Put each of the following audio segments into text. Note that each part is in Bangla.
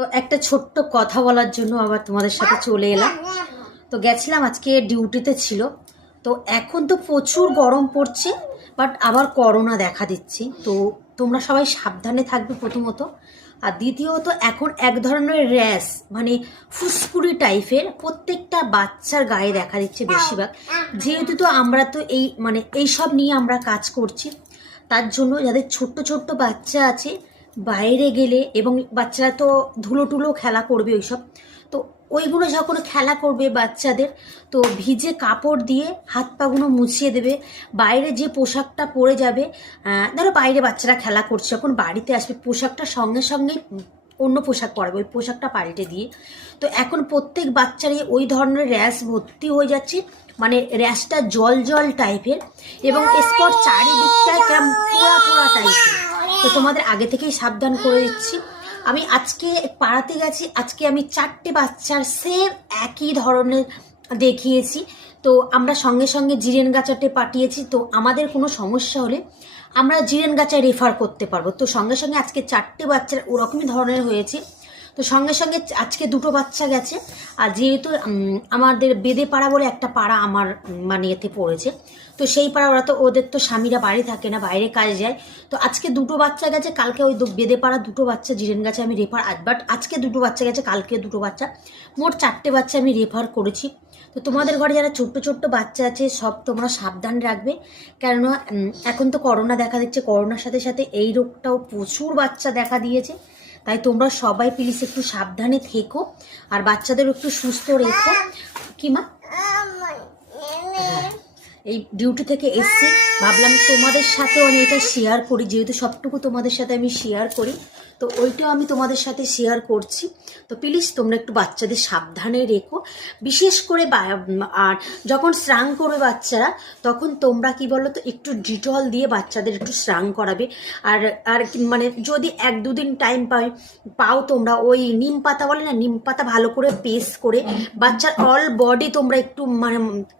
তো একটা ছোট্ট কথা বলার জন্য আবার তোমাদের সাথে চলে এলাম। তো গেছিলাম, আজকে ডিউটিতে ছিল। তো এখন তো প্রচুর গরম পড়ছে, বাট আবার করোনা দেখা দিচ্ছে। তো তোমরা সবাই সাবধানে থাকবে প্রথমত। আর দ্বিতীয়ত, এখন এক ধরনের র্যাশ, মানে ফুসকুড়ি টাইপের প্রত্যেকটা বাচ্চার গায়ে দেখা দিচ্ছে বেশিরভাগ। যেহেতু তো আমরা তো এইসব নিয়ে আমরা কাজ করছি, তার জন্য যাদের ছোট্ট ছোট্ট বাচ্চা আছে, বাইরে গেলে, এবং বাচ্চারা তো ধুলো টুলো খেলা করবে ওইসব, তো ওইগুলো যখন খেলা করবে বাচ্চাদের, তো ভিজে কাপড় দিয়ে হাত পাগুলো মুছিয়ে দেবে। বাইরে যে পোশাকটা পরে যাবে, ধরো বাইরে বাচ্চারা খেলা করছে, যখন বাড়িতে আসবে পোশাকটা সঙ্গে সঙ্গে অন্য পোশাক পরাবে, ওই পোশাকটা পাল্টে দিয়ে। তো এখন প্রত্যেক বাচ্চারই ওই ধরনের র্যাশ ভর্তি হয়ে যাচ্ছে, মানে র্যাশটা জল জল টাইপের, এবং স্পট চারিদিকটা কেমন পোড়া পোড়া টাইপের। তো তোমাদের আগে থেকেই সাবধান করে দিচ্ছি। আমি আজকে পাড়াতে গেছি, আজকে আমি 4টে বাচ্চার সেম একই ধরনের দেখিয়েছি। তো আমরা সঙ্গে সঙ্গে জিরেনগাছাতে পাঠিয়েছি। তো আমাদের কোনো সমস্যা হলে আমরা জিরেনগাছায় রেফার করতে পারবো। তো সঙ্গে সঙ্গে আজকে 4টে বাচ্চার ওরকমই ধরনের হয়েছে। তো সঙ্গে সঙ্গে আজকে 2টো বাচ্চা গেছে। আর যেহেতু আমাদের বেদে পাড়া বলে একটা পাড়া আমার মানে এতে পড়েছে, তো সেই পাড়া ওরা তো, ওদের তো স্বামীরা বাড়ি থাকে না, বাইরে কাজে যায়। তো আজকে 2টো বাচ্চা গেছে, কালকে ওই বেদে পাড়া 2টো বাচ্চা জিরেন গাছে আমি রেফার, বাট আজকে 2টো বাচ্চা গেছে, কালকে 2টো বাচ্চা, মোট 4টে বাচ্চা আমি রেফার করেছি। তো তোমাদের ঘরে যারা ছোট্ট ছোট্ট বাচ্চা আছে, সব তোমরা সাবধান রাখবে। কেননা এখন তো করোনা দেখা দিচ্ছে, করোনার সাথে সাথে এই রোগটাও প্রচুর বাচ্চা দেখা দিয়েছে। তাই তোমরা সবাই প্লিজ একটু সাবধানে থেকো, আর বাচ্চাদের একটু সুস্থ রেখো। কি মা? এই ডিউটি থেকে এসছি, ভাবলাম তোমাদের সাথেও আমি এটা শেয়ার করি, যেহেতু সবটুকু তোমাদের সাথে আমি শেয়ার করি, তো ওইটাও আমি তোমাদের সাথে শেয়ার করছি। তো প্লিজ তোমরা একটু বাচ্চাদের সাবধানে রেখো, বিশেষ করে আর যখন স্নান করবে বাচ্চারা, তখন তোমরা কি বলো তো, একটু ডিটল দিয়ে বাচ্চাদের একটু স্নান করাবে। আর আর মানে যদি 1-2 দিন টাইম পাও তোমরা, ওই নিম পাতা বলে না, নিম পাতা ভালো করে পেস্ট করে বাচ্চার অল বডি তোমরা একটু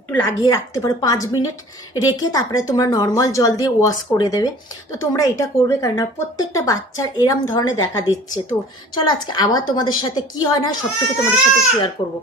একটু লাগিয়ে রাখতে পারো, 5 মিনিট রেখে তারপরে তোমরা নর্মাল জল দিয়ে ওয়াশ করে দেবে। তো তোমরা এটা করবে, কারণ প্রত্যেকটা বাচ্চার এরম ধরনের দেখা দিচ্ছে। তো চলো আজকে আবার তোমাদের সাথে কি হয় না সবটুকু তোমাদের সাথে শেয়ার করব।